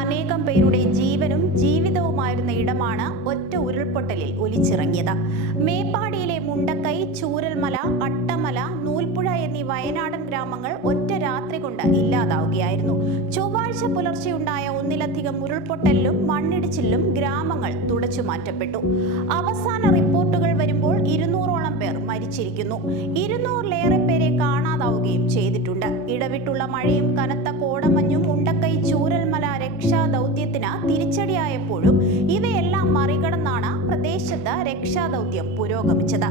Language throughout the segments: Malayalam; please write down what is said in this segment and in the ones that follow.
പേരുടെ ജീവനും ജീവിതവുമായിരുന്ന ഇടമാണ് ഒറ്റ ഉരുൾപൊട്ടലിൽ ഒലിച്ചിറങ്ങിയത്. മേപ്പാടിയിലെ മുണ്ടക്കൈ ചൂരൽമല അട്ടമല നൂൽപ്പുഴ എന്നീ വയനാടൻ ഗ്രാമങ്ങൾ ഒറ്റ രാത്രി കൊണ്ട് ഇല്ലാതാവുകയായിരുന്നു. ചൊവ്വാഴ്ച പുലർച്ചെയുണ്ടായ ഒന്നിലധികം ഉരുൾപൊട്ടലിലും മണ്ണിടിച്ചിലും ഗ്രാമങ്ങൾ തുടച്ചു മാറ്റപ്പെട്ടു. അവസാന റിപ്പോർട്ടുകൾ വരുമ്പോൾ ഇരുന്നൂറോളം പേർ മരിച്ചിരിക്കുന്നു. ഇരുന്നൂറിലേറെ പേരെ കാണാതാവുകയും ചെയ്തിട്ടുണ്ട്. ഇടവിട്ടുള്ള മഴയും കനത്ത കോടമഞ്ഞും തിരിച്ചടിയായപ്പോഴും ഇവയെല്ലാം മറികടന്നാണ് പ്രദേശത്ത് രക്ഷാദൗത്യം പുരോഗമിച്ചത്.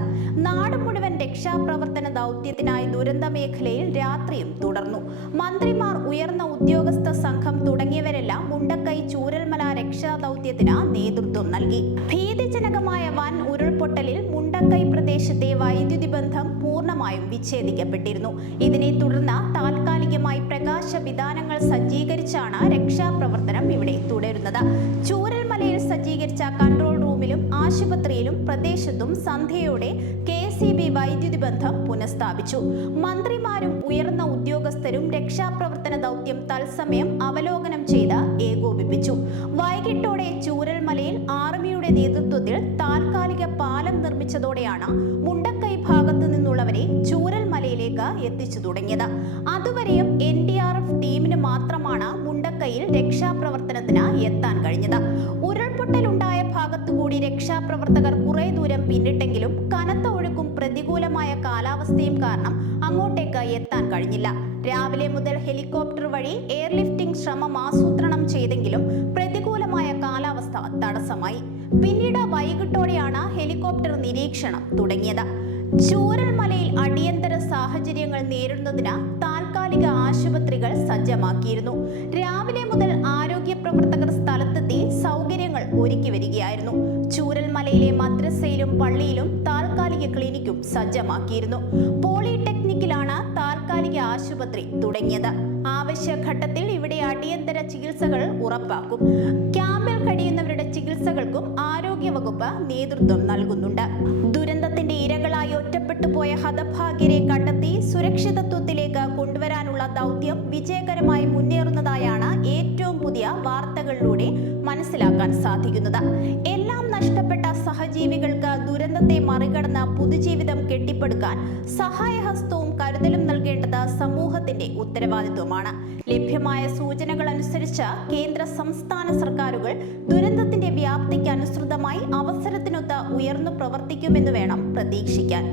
നാട് മുഴുവൻ രക്ഷാപ്രവർത്തന ദൗത്യത്തിനായി ദുരന്ത മേഖലയിൽ രാത്രിയും തുടർന്നു. മന്ത്രിമാർ ഉയർന്ന ഉദ്യോഗസ്ഥ സംഘം തുടങ്ങിയവരെല്ലാം മുണ്ടക്കൈ ചൂരൽമല രക്ഷാ ദൗത്യത്തിന് നേതൃത്വം നൽകി. ഭീതിജനകമായ വൻ ഉരുൾപൊട്ടലിൽ മുണ്ടക്കൈ പ്രദേശത്തെ വൈദ്യുതി ബന്ധം പൂർണമായും വിച്ഛേദിക്കപ്പെട്ടിരുന്നു. ഇതിനെ തുടർന്ന് താൽക്കാലികമായി പ്രകാശ വിധാനങ്ങൾ സജ്ജീകരിച്ചാണ് രക്ഷാപ്രവർത്തനം ഇവിടെ തുടരുന്നത് ചൂരൽമലയിൽ സജ്ജീകരിച്ച കൺട്രോൾ റൂമിലും ആശുപത്രിയിലും പ്രദേശത്തും സന്ധ്യയോടെ കെ സി ബി വൈദ്യുതി ബന്ധം പുനഃസ്ഥാപിച്ചു. മന്ത്രിമാരും ഉയർന്ന ഉദ്യോഗസ്ഥരും രക്ഷാപ്രവർത്തന ദൗത്യം തത്സമയം അവലോകനം ചെയ്ത് ഏകോപിപ്പിച്ചു. വൈകിട്ടോടെ ചൂരൽമലയിൽ ആർമിയുടെ നേതൃത്വത്തിൽ താൽക്കാലിക പാലം നിർമ്മിച്ചതോടെയാണ് മുണ്ടക്കൈ ഭാഗത്തു നിന്നുള്ളവരെ ചൂരൽമലയിലേക്ക് എത്തിച്ചു തുടങ്ങിയത്. അതുവരെയും എൻ ഡി ആർ എഫ് ടീമിന് മാത്രമാണ് മുണ്ടക്കൈയിൽ രക്ഷാപ്രവർത്തനത്തിന് എത്താൻ കഴിഞ്ഞത്. ഉരുൾപൊട്ടലുണ്ടായ ഭാഗത്തുകൂടി രക്ഷാപ്രവർത്തകർ കുറെ ദൂരം പിന്നിട്ടെങ്കിലും കനത്ത ഒഴുക്കും പ്രതികൂലമായ കാലാവസ്ഥയും കാരണം അങ്ങോട്ടേക്ക് എത്താൻ കഴിഞ്ഞില്ല. രാവിലെ മുതൽ ഹെലികോപ്റ്റർ വഴി എയർലിഫ്റ്റിംഗ് ശ്രമം ആസൂത്രണം ചെയ്തെങ്കിലും പ്രതികൂലമായ കാലാവസ്ഥ തടസ്സമായി. പിന്നീട് വൈകിട്ടോടെയാണ് ഹെലികോപ്റ്റർ നിരീക്ഷണം തുടങ്ങിയത്. ചൂരൽമലയിൽ അടിയന്തര സാഹചര്യങ്ങൾ നേരിടുന്നതിന് താൽക്കാലിക ആശുപത്രികൾ സജ്ജമാക്കിയിരുന്നു. രാവിലെ മുതൽ ഒരുക്കി വരികയായിരുന്നു. ചൂരൽമലയിലെ മദ്രസയിലും പള്ളിയിലും താൽക്കാലിക ക്ലിനിക്കും സജ്ജമാക്കിയിരുന്നു. പോളിടെക്നിക്കിലാണ് താൽക്കാലിക ആശുപത്രി തുടങ്ങിയത്. ആവശ്യഘട്ടത്തിൽ ഇവിടെ അടിയന്തര ചികിത്സകൾ ഉറപ്പാക്കും. ക്യാമ്പിൽ കഴിയുന്നവരുടെ ചികിത്സകൾക്കും ആരോഗ്യവകുപ്പ് നേതൃത്വം നൽകുന്നുണ്ട്. ദുരന്തത്തിന്റെ ഇരകളായി ഒറ്റപ്പെട്ടു പോയ ഹതഭാഗ്യരെ കണ്ടെത്തി സുരക്ഷിതത്വത്തിലേക്ക് കൊണ്ടുവരാനുള്ള ദൗത്യം വിജയകരമായി മുന്നേറുന്നതായാണ് പുതിയ വാർത്തകളിലൂടെ മനസ്സിലാക്കാൻ സാധിക്കുന്നത്. എല്ലാം നഷ്ടപ്പെട്ട സഹജീവികൾക്ക് ദുരന്തത്തെ മറികടന്ന് പുതുജീവിതം കെട്ടിപ്പടുക്കാൻ സഹായഹസ്തവും കരുതലും നൽകേണ്ടത് സമൂഹത്തിന്റെ ഉത്തരവാദിത്വമാണ്. ലഭ്യമായ സൂചനകൾ അനുസരിച്ച് കേന്ദ്ര സംസ്ഥാന സർക്കാരുകൾ ദുരന്തത്തിന്റെ വ്യാപ്തിക്ക് അനുസൃതമായി അവസരത്തിനൊത്ത് ഉയർന്നു പ്രവർത്തിക്കുമെന്ന് വേണം പ്രതീക്ഷിക്കാൻ.